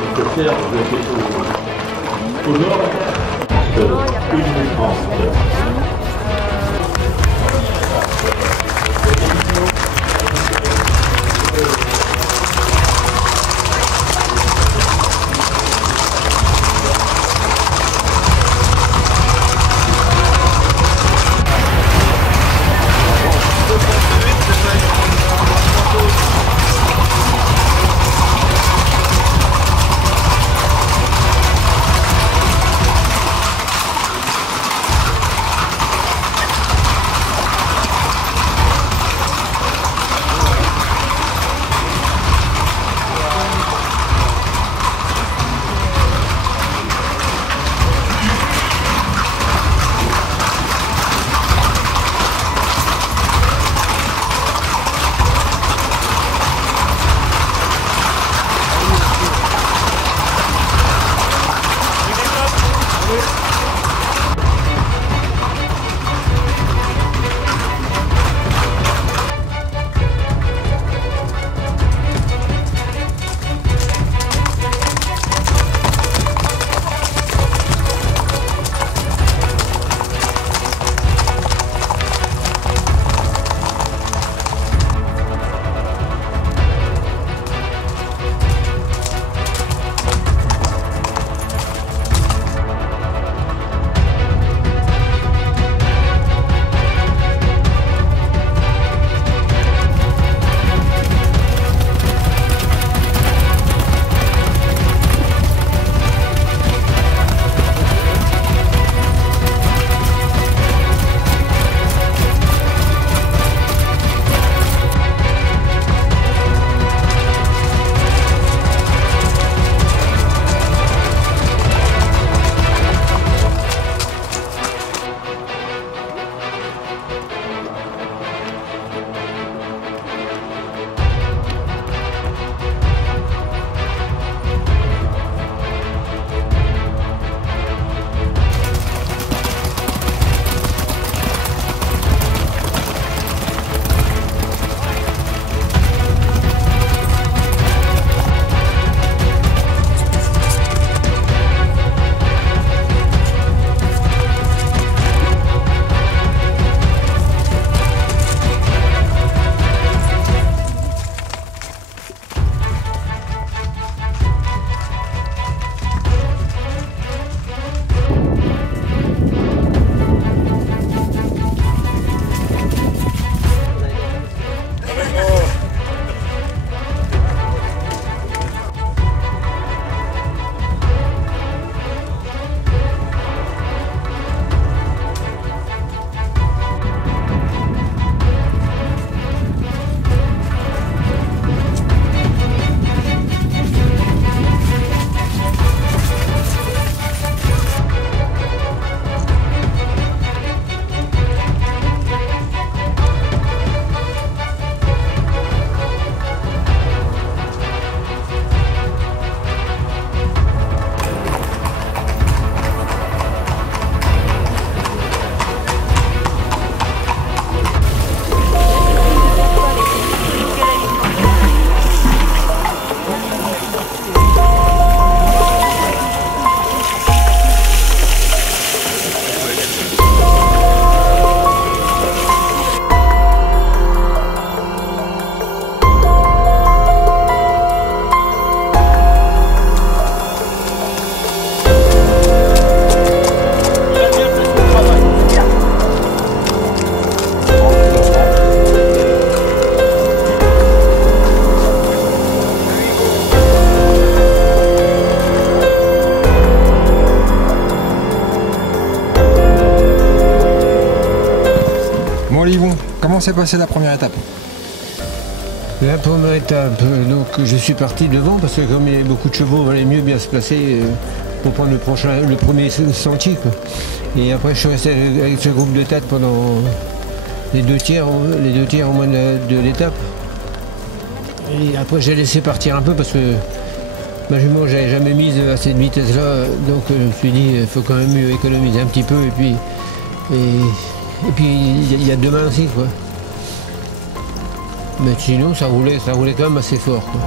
Donc Serge, au nord, 1 minute 30. Comment s'est passée la première étape? La première étape, donc je suis parti devant parce que comme il y avait beaucoup de chevaux, il valait mieux bien se placer pour prendre le premier sentier, quoi. Et après je suis resté avec ce groupe de tête pendant les deux tiers au moins de l'étape. Et après j'ai laissé partir un peu parce que ma jument j'avais jamais mise à cette vitesse là, donc je me suis dit il faut quand même mieux économiser un petit peu et puis il y a demain aussi, quoi. Mais sinon ça roulait quand même assez fort, quoi.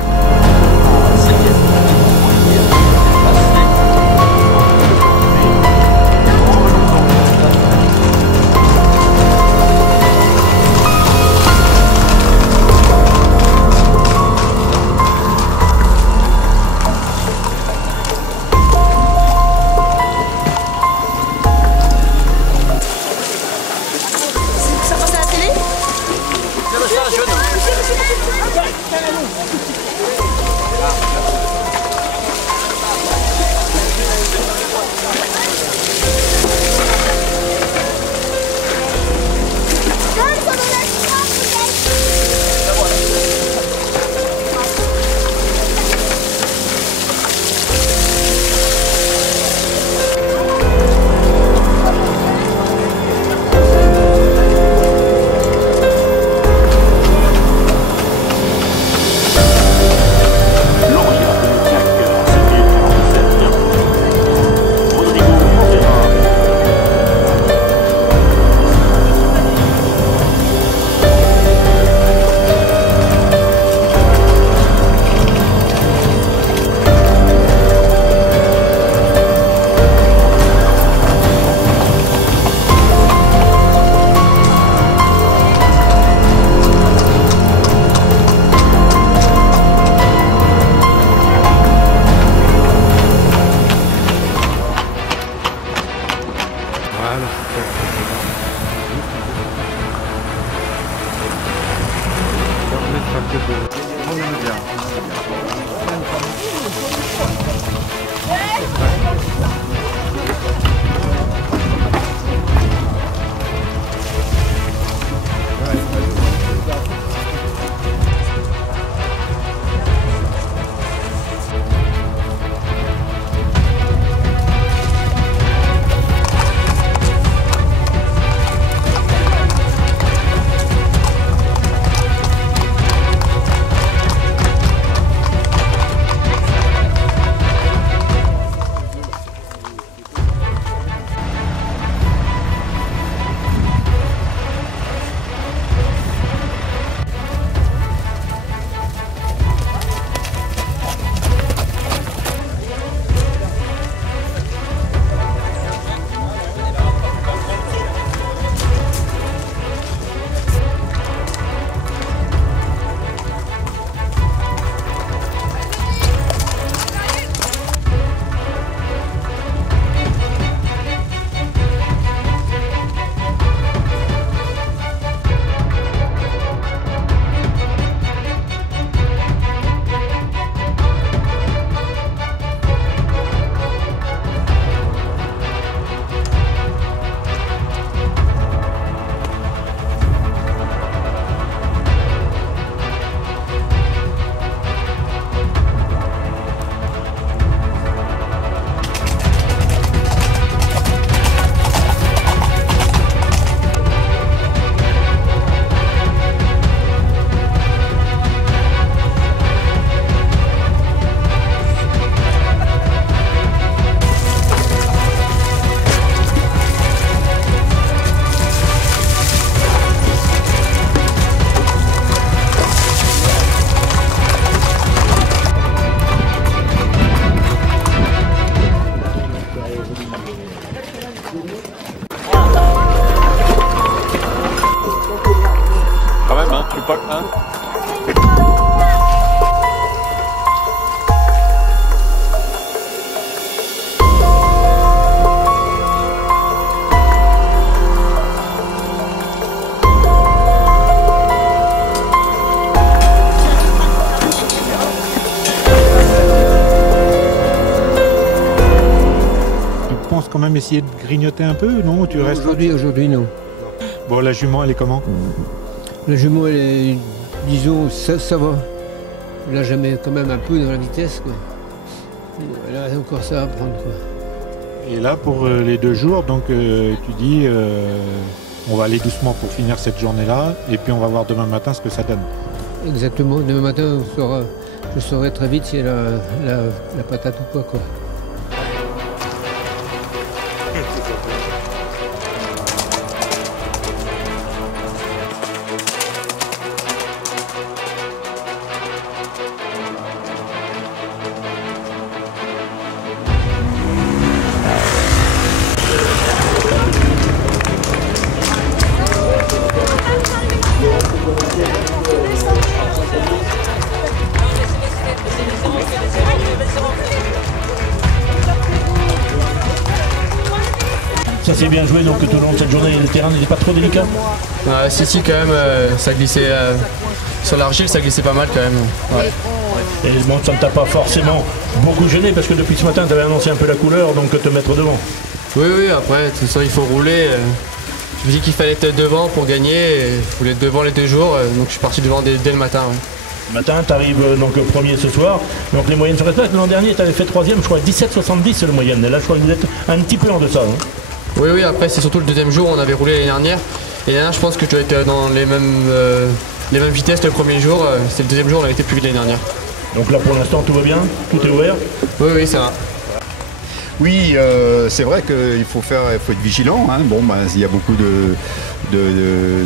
pas un. Tu penses quand même essayer de grignoter un peu, non? Tu restes... Aujourd'hui, non. Bon, la jument, elle est comment? La jument, elle est, disons, ça va. Là, jamais quand même un peu dans la vitesse, quoi. Elle a encore ça à prendre, quoi. Et là, pour les 2 jours, donc tu dis, on va aller doucement pour finir cette journée-là, et puis on va voir demain matin ce que ça donne. Exactement. Demain matin, je saurai très vite si elle a la patate ou pas, quoi. Ça s'est bien joué donc tout au long de cette journée, le terrain n'était pas trop délicat? Si quand même, ça glissait sur l'argile, ça glissait pas mal quand même. Ouais. Et bon, ça ne t'a pas forcément beaucoup gêné parce que depuis ce matin, tu avais annoncé un peu la couleur, donc te mettre devant. Oui, après, de toute façon, il faut rouler. Je me dis qu'il fallait être devant pour gagner. Et je voulais être devant les 2 jours, donc je suis parti devant dès le matin. Ouais. Le matin, tu arrives donc premier ce soir, donc les moyennes se respectent. L'an dernier, tu avais fait 3e, je crois 17,70 c'est le moyenne. Et là, je crois que vous êtes un petit peu en deçà. Hein. Oui, après, c'est surtout le 2e jour, on avait roulé l'année dernière. Et l'année dernière, je pense que je dois être dans les mêmes vitesses le premier jour. C'est le 2e jour, on avait été plus vite l'année dernière. Donc là, pour l'instant, tout va bien? Tout est ouvert? Oui, ça va. Oui, c'est vrai qu'il faut être vigilant. Hein. Bon, il y a beaucoup de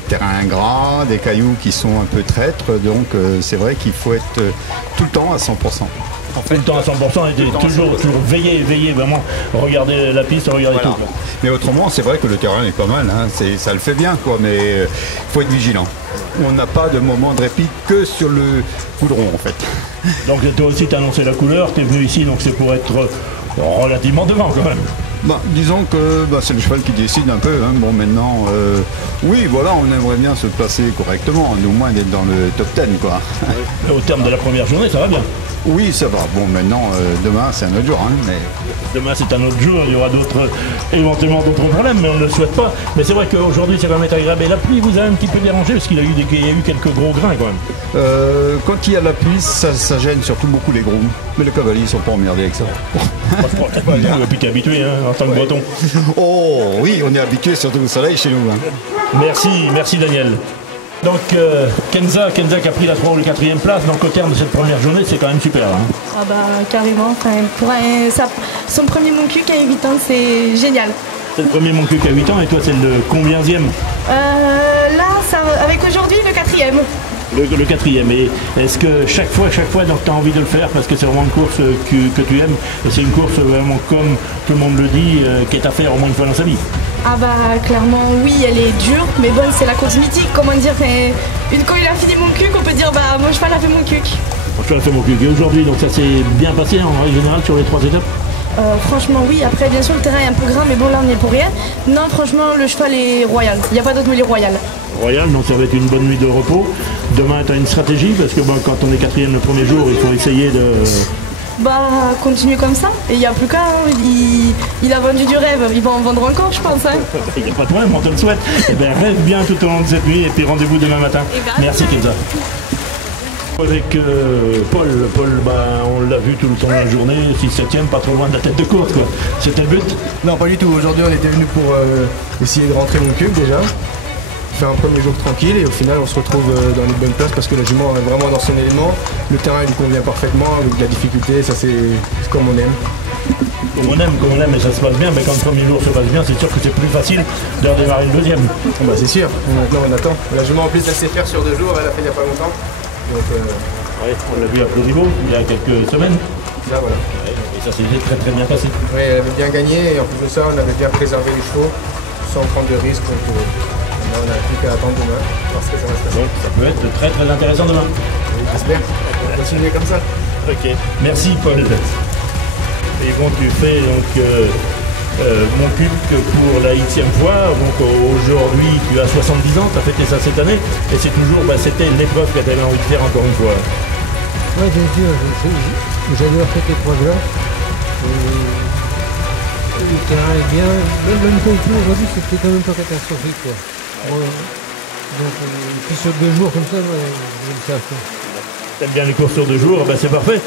terrain ingrat, des cailloux qui sont un peu traîtres, donc c'est vrai qu'il faut être tout le temps à 100%. Tout le temps à 100% et toujours veiller, vraiment, regarder la piste, regarder tout. Mais autrement, c'est vrai que le terrain est pas mal, hein. Ça le fait bien, quoi, mais il faut être vigilant. On n'a pas de moment de répit que sur le goudron, en fait. Donc toi aussi, tu as annoncé la couleur, tu es venu ici, donc c'est pour être relativement devant quand même. Disons que c'est le cheval qui décide un peu. Hein. Bon, maintenant, oui, voilà, on aimerait bien se placer correctement, au moins d'être dans le top 10, quoi. Au terme de la première journée, ça va bien. Oui, ça va. Bon, maintenant, demain, c'est un autre jour. Hein, mais... Demain, c'est un autre jour. Il y aura éventuellement d'autres problèmes, mais on ne le souhaite pas. Mais c'est vrai qu'aujourd'hui, ça va m'être agréable. Et la pluie vous a un petit peu dérangé, parce qu'il y a eu quelques gros grains, quand même. Quand il y a la pluie, ça gêne surtout beaucoup les grooms. Mais les cavaliers, ils sont pas emmerdés avec ça. Et puis t'es habitué, hein, en tant que breton. Oh, oui, on est habitué, surtout au soleil chez nous. Hein. Merci Daniel. Donc Kenza qui a pris la 3 ou la 4e place, donc au terme de cette première journée, c'est quand même super. Hein. Carrément. Pour son premier Montcuq à 8 ans, c'est génial. C'est le premier Montcuq à 8 ans et toi c'est le combienième? Avec aujourd'hui, le 4e. Le 4e. Et est-ce que chaque fois, donc tu as envie de le faire parce que c'est vraiment une course que tu aimes et c'est une course vraiment comme tout le monde le dit, qui est à faire au moins une fois dans sa vie? Clairement oui, elle est dure, mais bon, c'est la course mythique, comment dire, une fois il a fini Montcuq, on peut dire mon cheval a fait Montcuq. Mon cheval a fait Montcuq. Et aujourd'hui, donc ça s'est bien passé en règle générale sur les 3 étapes? Franchement oui, après bien sûr le terrain est un peu grand, mais bon là on n'y est pour rien. Non, franchement le cheval est royal, il n'y a pas d'autre mot, il est royal. Royal, donc ça va être une bonne nuit de repos. Demain tu as une stratégie, parce que quand on est 4e le premier jour, il faut essayer de... continuer comme ça, et il n'y a plus qu'à, il a vendu du rêve, il va en vendre encore je pense. Hein. Il n'y a pas de problème, on te le souhaite. Rêve bien tout au long de cette nuit, et puis rendez-vous demain matin. Merci Kenza. Avec Paul, on l'a vu tout le temps de la journée, 6-7e, pas trop loin de la tête de course quoi. C'était le but? Non, pas du tout. Aujourd'hui on était venu pour essayer de rentrer Montcuq déjà, faire un premier jour tranquille et au final on se retrouve dans les bonnes places parce que la jument est vraiment dans son élément, le terrain il lui convient parfaitement, avec de la difficulté, ça c'est comme on aime. Comme on aime et ça se passe bien, mais quand le premier jour se passe bien, c'est sûr que c'est plus facile de redémarrer une deuxième. C'est sûr, maintenant on attend. La jument en plus elle sait faire sur 2 jours, elle a fait il n'y a pas longtemps. Donc, on l'a vu à plus niveau il y a quelques semaines. Là voilà. Et ça s'est très bien passé. Oui, elle avait bien gagné et en plus de ça on avait bien préservé les chevaux sans prendre de risques. Donc on n'a plus qu'à attendre demain parce que ça va se passer. Donc ça peut être très intéressant demain. J'espère. On va continuer comme ça. Ok. Merci Paul. Et bon, tu fais donc Montcuq pour la 8e fois. Donc aujourd'hui tu as 70 ans, tu as fêté ça cette année. Et c'est toujours, c'était l'épreuve que tu avais envie de faire encore une fois. Oui, bien sûr, j'adore cette épreuve-là. Le terrain est bien. Même le concours aujourd'hui, c'était quand même pas catastrophique, quoi. Donc, puis sur 2 jours comme ça, j'aime ça. T'aimes bien les courses sur 2 jours, c'est parfait.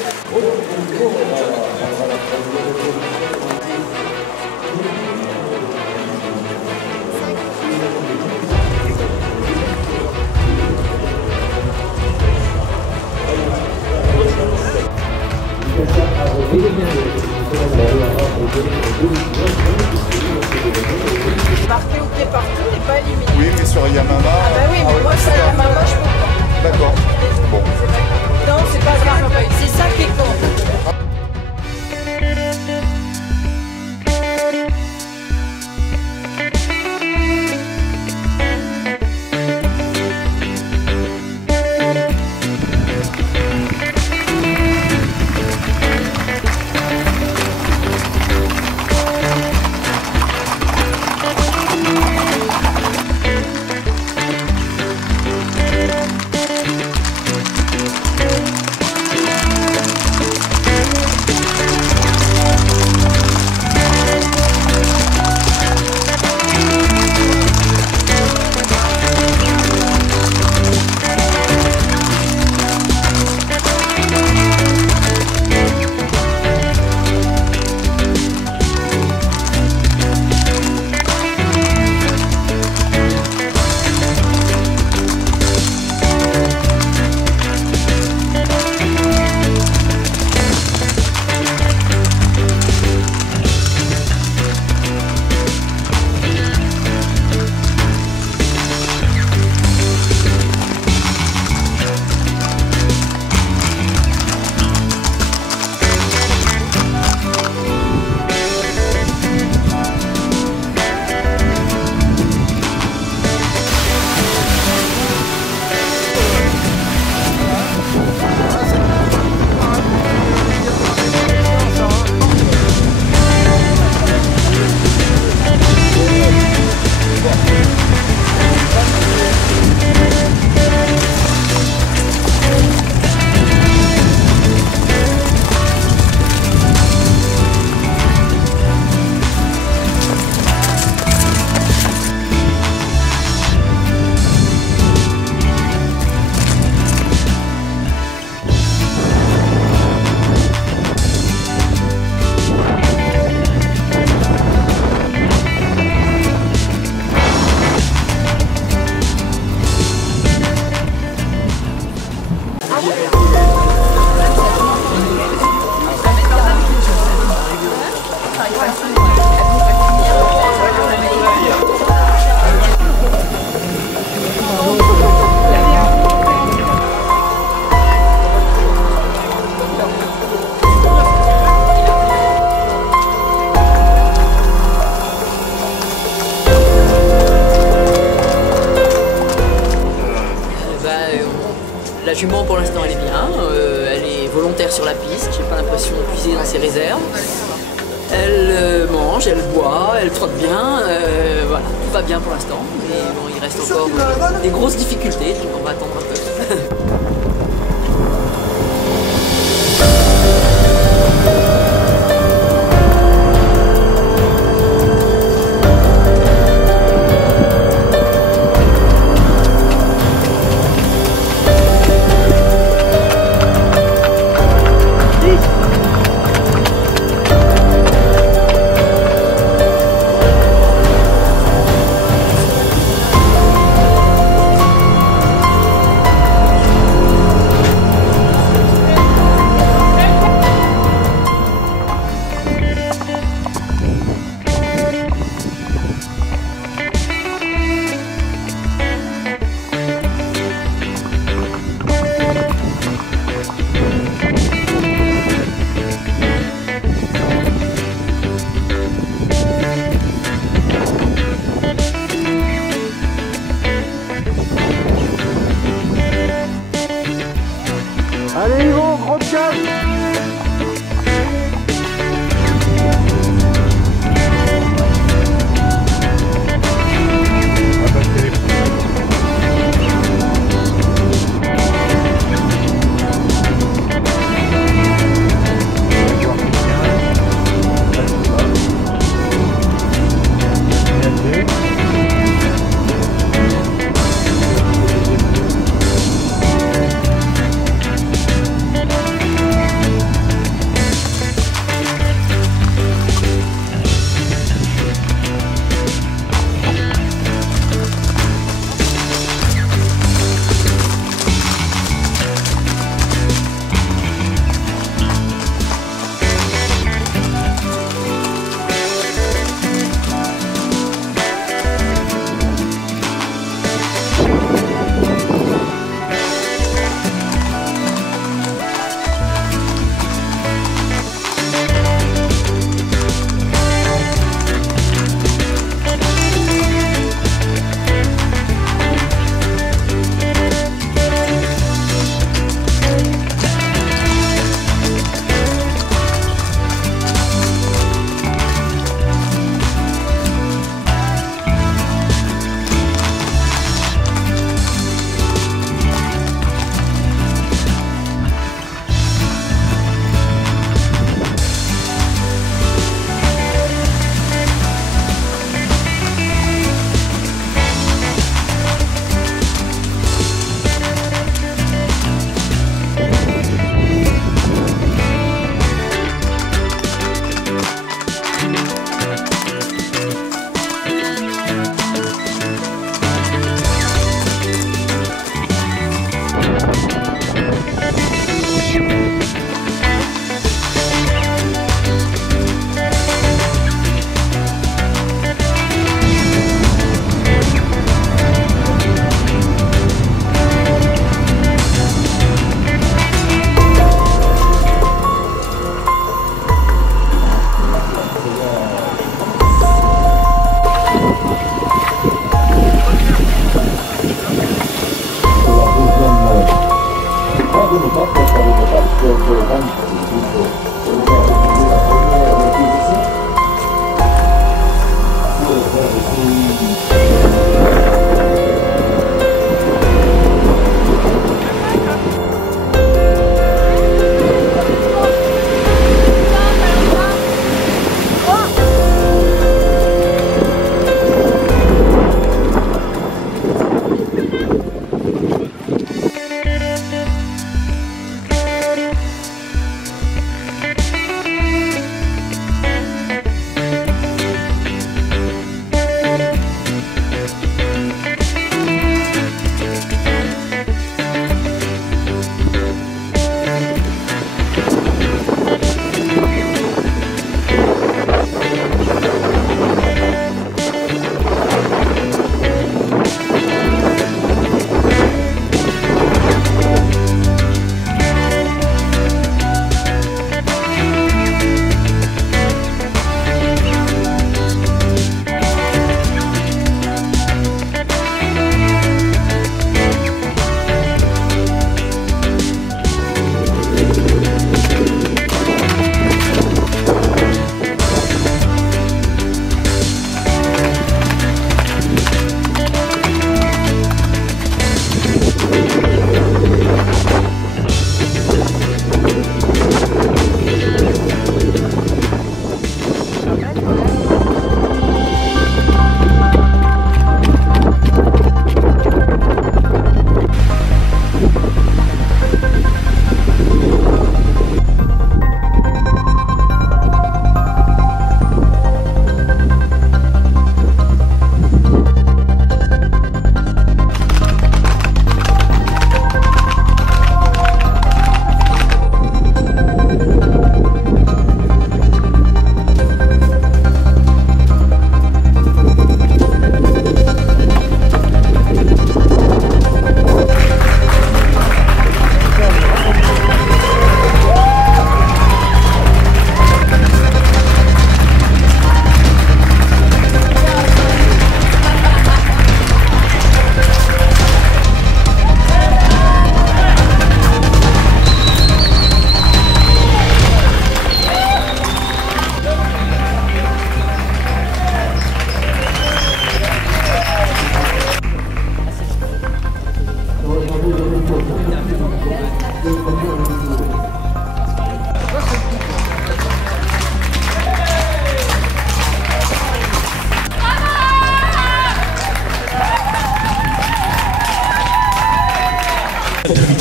Marqué au pied partout n'est pas éliminé. Oui, mais sur Yamama... oui, mais moi sur Yamama je peux pas. D'accord. Bon. Non, c'est pas grave, c'est ça qui compte. La jument pour l'instant elle est bien, elle est volontaire sur la piste, j'ai pas l'impression de puiser dans ses réserves. Elle mange, elle boit, elle trotte bien, voilà, tout va bien pour l'instant. Mais bon, il reste encore des grosses difficultés, donc on va attendre un peu.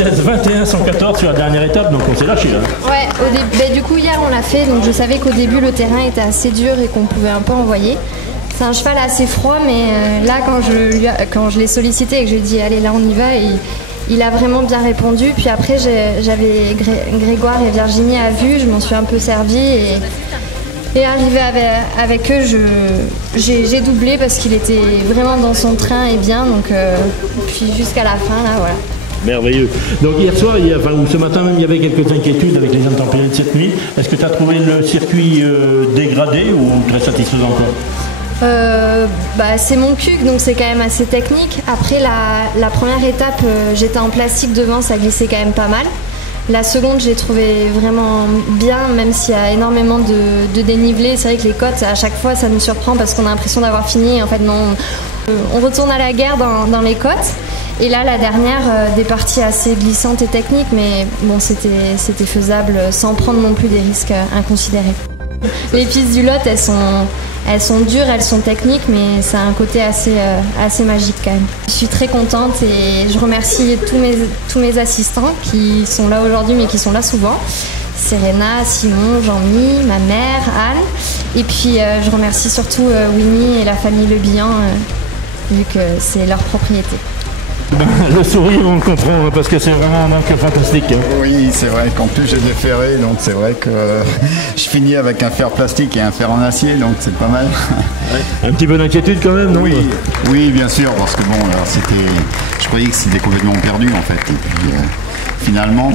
vitesse 21-114 sur la dernière étape, donc on s'est lâché là. Ouais, du coup hier on l'a fait, donc je savais qu'au début le terrain était assez dur et qu'on pouvait un peu envoyer. C'est un cheval assez froid, mais là quand je l'ai sollicité et que j'ai dit allez là on y va, il a vraiment bien répondu. Puis après j'avais Grégoire et Virginie à vue, je m'en suis un peu servi et arrivé avec eux, j'ai doublé parce qu'il était vraiment dans son train et bien, donc puis jusqu'à la fin là voilà. Merveilleux. Donc hier soir, ou ce matin même, il y avait quelques inquiétudes avec les intempéries de cette nuit. Est-ce que tu as trouvé le circuit dégradé ou très satisfaisant quoi? C'est mon cuc, donc c'est quand même assez technique. Après la première étape, j'étais en plastique devant, ça glissait quand même pas mal. La seconde, j'ai trouvé vraiment bien, même s'il y a énormément de dénivelé. C'est vrai que les côtes, à chaque fois, ça nous surprend parce qu'on a l'impression d'avoir fini. En fait, non, on retourne à la guerre dans les côtes. Et là, la dernière, des parties assez glissantes et techniques, mais bon, c'était faisable sans prendre non plus des risques inconsidérés. Les pistes du Lot, elles sont dures, elles sont techniques, mais ça a un côté assez magique quand même. Je suis très contente et je remercie tous mes assistants qui sont là aujourd'hui, mais qui sont là souvent. Serena, Simon, Jean-Mi, ma mère, Anne. Et puis je remercie surtout Winnie et la famille Le Bihan, vu que c'est leur propriété. Le sourire, on le comprend, parce que c'est vraiment un arc fantastique. Oui, c'est vrai qu'en plus j'ai des ferrés, donc c'est vrai que je finis avec un fer plastique et un fer en acier, donc c'est pas mal. Ouais. Un petit peu d'inquiétude quand même, non? Oui, bien sûr, parce que bon, alors je croyais que c'était complètement perdu en fait. Et puis finalement,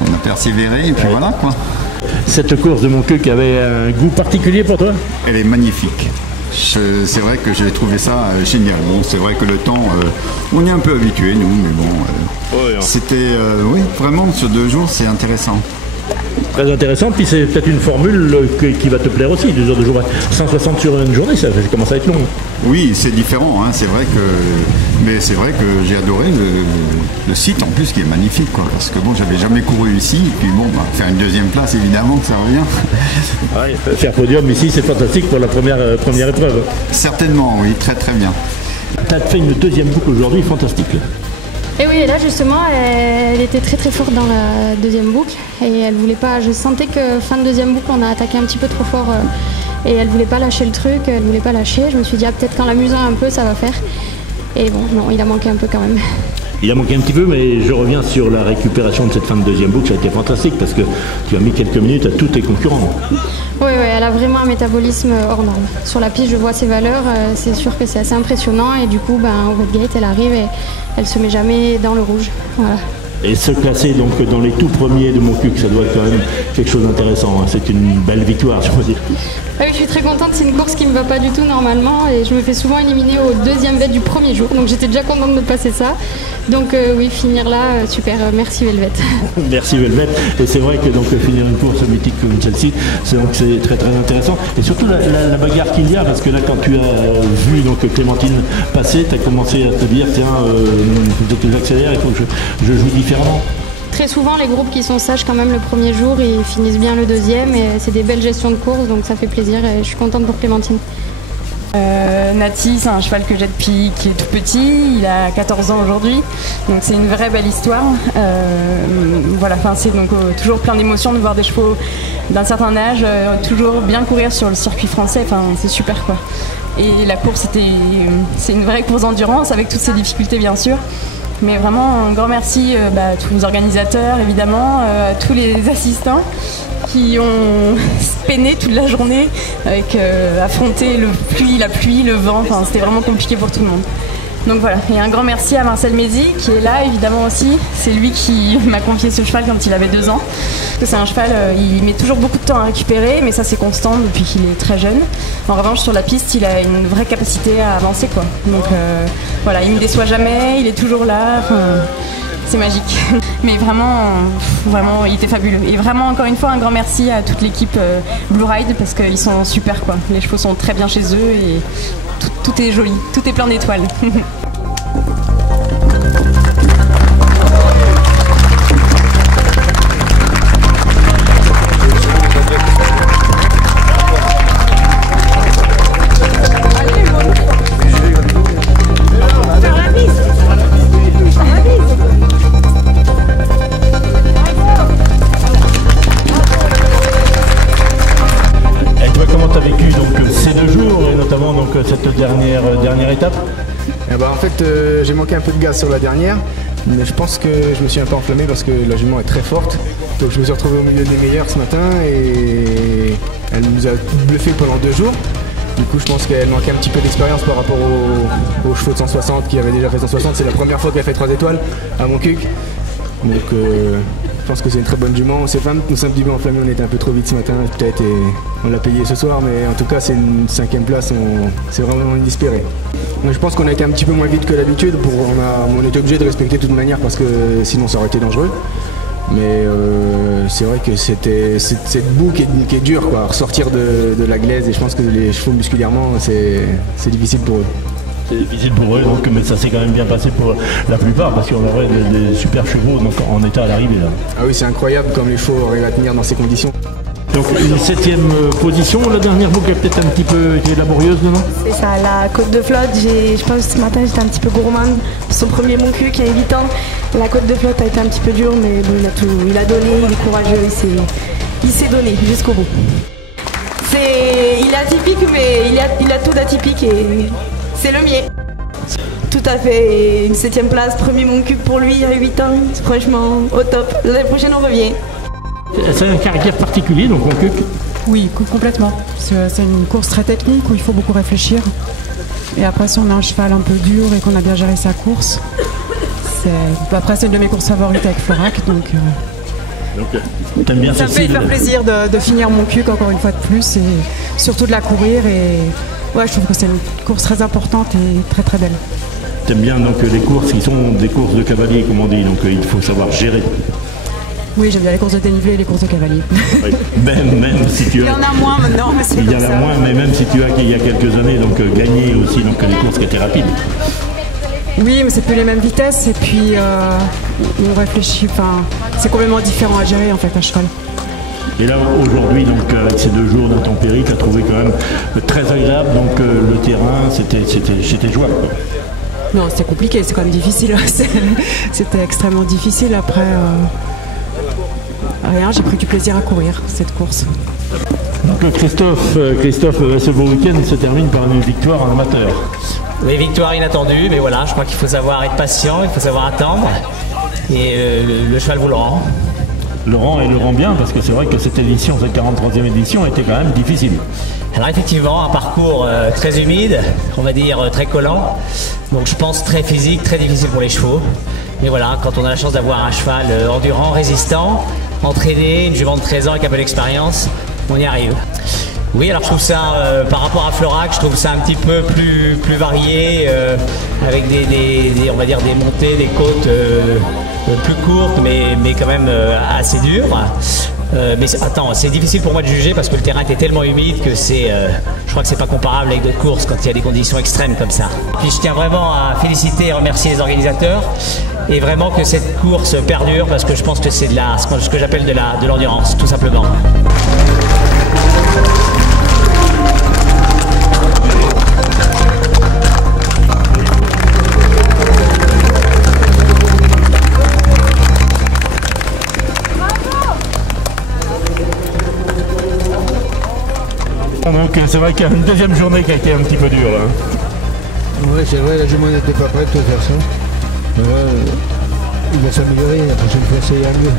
on a persévéré et puis voilà quoi. Cette course de Montcuq avait un goût particulier pour toi? Elle est magnifique. C'est vrai que j'ai trouvé ça génial. Bon, c'est vrai que le temps, on est un peu habitué nous, mais bon, c'était, oui, vraiment sur 2 jours, c'est intéressant. Très intéressant, puis c'est peut-être une formule qui va te plaire aussi, 2 heures de journée. 160 sur une journée, ça commence à être long. Oui, c'est différent, hein, c'est vrai que j'ai adoré le site en plus qui est magnifique, quoi, parce que bon, j'avais jamais couru ici, et puis bon, faire une 2e place, évidemment que ça revient. Ouais, faire podium ici, c'est fantastique pour la première épreuve. Certainement, oui, très très bien. Tu as fait une 2e boucle aujourd'hui, fantastique. Et oui, et là justement, elle était très très forte dans la 2e boucle et elle voulait pas. Je sentais que fin de 2e boucle, on a attaqué un petit peu trop fort et elle voulait pas lâcher le truc, elle voulait pas lâcher. Je me suis dit peut-être qu'en l'amusant un peu, ça va faire. Et bon, non, il a manqué un peu quand même. Il a manqué un petit peu, mais je reviens sur la récupération de cette fin de 2e boucle. Ça a été fantastique parce que tu as mis quelques minutes à tous tes concurrents. Oui, elle a vraiment un métabolisme hors norme. Sur la piste, je vois ses valeurs, c'est sûr que c'est assez impressionnant. Et du coup, au Red Gate, elle arrive et elle se met jamais dans le rouge. Voilà. Et se classer donc dans les tout premiers de Montcuq, ça doit être quand même quelque chose d'intéressant. Hein. C'est une belle victoire, je veux dire. Oui, je suis très contente. C'est une course qui ne me va pas du tout normalement et je me fais souvent éliminer au 2e vet du premier jour. Donc j'étais déjà contente de passer ça. Donc oui, finir là, super. Merci Velvet. Merci Velvet. Et c'est vrai que donc finir une course mythique comme celle-ci, c'est très très intéressant. Et surtout la bagarre qu'il y a, parce que là quand tu as vu donc Clémentine passer, tu as commencé à te dire tiens, faut que j'accélère, il faut que je joue différemment. Très souvent, les groupes qui sont sages quand même le premier jour, ils finissent bien le 2e et c'est des belles gestions de course, donc ça fait plaisir et je suis contente pour Clémentine. Nati, c'est un cheval que j'ai depuis qu'il est tout petit, il a 14 ans aujourd'hui, donc c'est une vraie belle histoire. Voilà, c'est donc toujours plein d'émotions de voir des chevaux d'un certain âge toujours bien courir sur le circuit français, c'est super quoi. Et la course, c'est une vraie course d'endurance avec toutes ses difficultés bien sûr. Mais vraiment un grand merci à tous les organisateurs évidemment, à tous les assistants qui ont peiné toute la journée avec affronter la pluie, le vent, c'était vraiment compliqué pour tout le monde. Donc voilà, et un grand merci à Marcel Mézy qui est là évidemment aussi. C'est lui qui m'a confié ce cheval quand il avait 2 ans. C'est un cheval, il met toujours beaucoup de temps à récupérer, mais ça c'est constant depuis qu'il est très jeune. En revanche sur la piste, il a une vraie capacité à avancer quoi. Donc voilà, il ne me déçoit jamais, il est toujours là. C'est magique. Mais vraiment, il était fabuleux. Et vraiment, encore une fois, un grand merci à toute l'équipe Blue Ride parce qu'ils sont super quoi. Les chevaux sont très bien chez eux et tout est joli, tout est plein d'étoiles. j'ai manqué un peu de gaz sur la dernière, mais je pense que je me suis un peu enflammé parce que la jument est très forte. Donc je me suis retrouvé au milieu des meilleurs ce matin et elle nous a bluffé pendant 2 jours. Du coup, je pense qu'elle manquait un petit peu d'expérience par rapport aux chevaux de 160 qui avaient déjà fait 160. C'est la première fois qu'elle fait 3 étoiles à Montcuq. Donc je pense que c'est une très bonne jument. Nous sommes un petit peu enflammés, on était un peu trop vite ce matin peut-être et on l'a payé ce soir, mais en tout cas c'est une 5e place, c'est vraiment inespéré. Donc, je pense qu'on a été un petit peu moins vite que d'habitude, on était obligé de respecter de toute manière parce que sinon ça aurait été dangereux. Mais c'est vrai que c'était cette boue qui est dure, quoi, à ressortir de la glaise, et je pense que les chevaux musculairement c'est difficile pour eux. C'est difficile pour eux, donc, mais ça s'est quand même bien passé pour la plupart parce qu'on aurait des super chevaux donc, en état à l'arrivée là. Ah oui, c'est incroyable comme les chevaux arrivent à tenir dans ces conditions. Donc une 7e position, la dernière boucle est peut-être un petit peu laborieuse, non? C'est ça, la côte de flotte, je pense que ce matin j'étais un petit peu gourmande. Son premier Montcuq qui a 8 ans, la côte de flotte a été un petit peu dure, mais bon, il a donné, il est courageux, il s'est donné jusqu'au bout. Il est atypique, mais il a tout d'atypique et c'est le mien. Tout à fait, et une 7e place, premier Montcuq pour lui, il a 8 ans, franchement au top. L'année prochaine on revient. C'est un caractère particulier, donc Montcuq? Oui, complètement. C'est une course très technique où il faut beaucoup réfléchir. Et après, si on a un cheval un peu dur et qu'on a bien géré sa course, après c'est une de mes courses favorites avec Florac. Donc t'aimes bien ça me fait hyper plaisir de finir Montcuq encore une fois de plus et surtout de la courir. Et ouais, je trouve que c'est une course très importante et très très belle. T'aimes bien donc les courses qui sont des courses de cavalier, comme on dit, donc il faut savoir gérer. Oui, j'aime bien les courses de dénivelé et les courses de cavalier. Oui. Même si tu as... Il y en a moins maintenant, mais c'est il y en comme a ça. moins, mais même si tu as il y a quelques années donc gagné aussi donc les courses qui étaient rapides. Oui, mais c'est plus les mêmes vitesses et puis on réfléchit. Enfin, c'est complètement différent à gérer en fait à cheval. Et là aujourd'hui donc avec ces 2 jours d'intempéries, tu as trouvé quand même très agréable donc le terrain c'était jouable. Quoi. Non, c'était compliqué, c'est quand même difficile. C'était extrêmement difficile après. Rien, j'ai pris du plaisir à courir cette course. Donc Christophe, ce beau week-end se termine par une victoire en amateur. Oui, victoire inattendue, mais voilà, je crois qu'il faut savoir être patient, il faut savoir attendre, et le cheval vous le rend. Le rend bien, parce que c'est vrai que cette édition, cette 43e édition, était quand même difficile. Alors effectivement, un parcours très humide, on va dire très collant, donc je pense très physique, très difficile pour les chevaux. Mais voilà, quand on a la chance d'avoir un cheval endurant, résistant, entraîné, une jument de 13 ans avec un peu d'expérience, on y arrive. Oui, alors je trouve ça, par rapport à Florac, je trouve ça un petit peu plus varié, avec on va dire des montées, des côtes plus courtes, mais quand même assez dures. Mais attends, c'est difficile pour moi de juger parce que le terrain était tellement humide que je crois que c'est pas comparable avec d'autres courses quand il y a des conditions extrêmes comme ça. Puis je tiens vraiment à féliciter et remercier les organisateurs et vraiment que cette course perdure parce que je pense que c'est ce que j'appelle de l'endurance, tout simplement. Donc c'est vrai qu'il y a une 2e journée qui a été un petit peu dure là. Oui, c'est vrai, la jument n'était pas prête de faire ça. Il va s'améliorer, la prochaine fois ça ira mieux.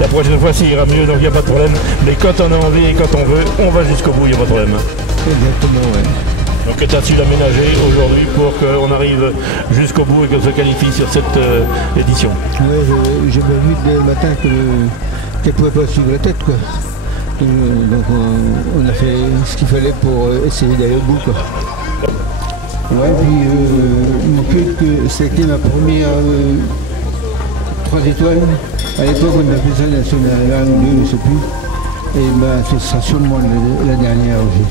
La prochaine fois ça ira mieux, donc il n'y a pas de problème. Mais quand on a envie et quand on veut, on va jusqu'au bout, il n'y a pas de problème. Exactement, oui. Donc tu as su l'aménager aujourd'hui pour qu'on arrive jusqu'au bout et qu'on se qualifie sur cette édition. Oui, j'ai bien vu dès le matin qu'elle ne pouvait pas suivre la tête, quoi. Donc on a fait ce qu'il fallait pour essayer d'aller au bout, quoi. Ouais, puis Montcuq, c'était ma première 3 étoiles. À l'époque, on appelait ça national 1 ou 2, je ne sais plus. Et ben, ce sera sûrement la dernière aussi.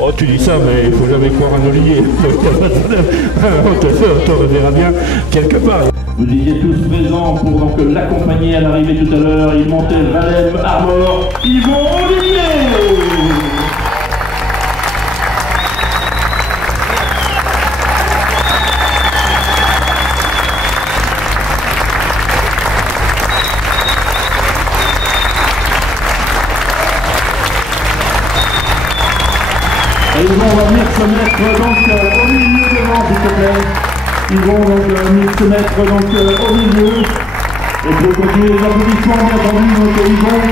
Oh, tu dis ça, mais il ne faut jamais croire un Olivier. On te reverra bien quelque part. Vous étiez tous présents pour donc l'accompagner à l'arrivée tout à l'heure. Il montait Valem, Armor, Yvon Olivier. Et Yvon va venir se mettre donc au milieu devant, s'il te plaît. Ils vont donc se mettre au milieu. Et pour continuer les applaudissements, bien entendu, donc ils vont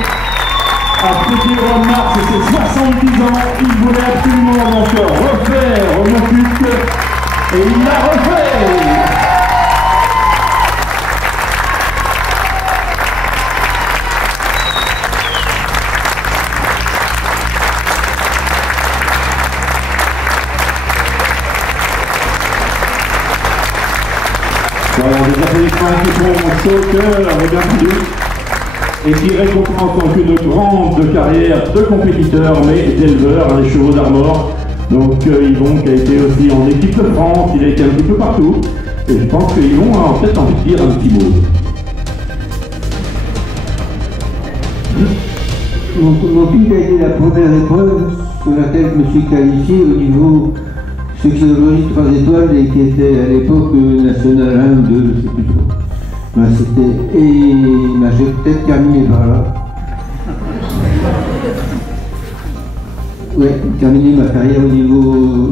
à petit roi de Mars, c'est 70 ans. Il voulait absolument donc refaire mon culte et il l'a refait. Voilà, des applaudissements qui font chaud au cœur, bien entendu, et qui récompensent donc une grande carrière de compétiteurs, mais d'éleveurs, les chevaux d'Armor. Donc Yvon qui a été aussi en équipe de France, il a été un petit peu partout, et je pense que Yvon a peut-être envie de dire un petit mot. Mon fils a été la première épreuve sur laquelle je me suis qualifié au niveau sexologie 3 étoiles et qui était à l'époque national 1 ou 2, je ne sais plus trop. J'ai peut-être terminé par là. Ouais, terminé ma carrière au niveau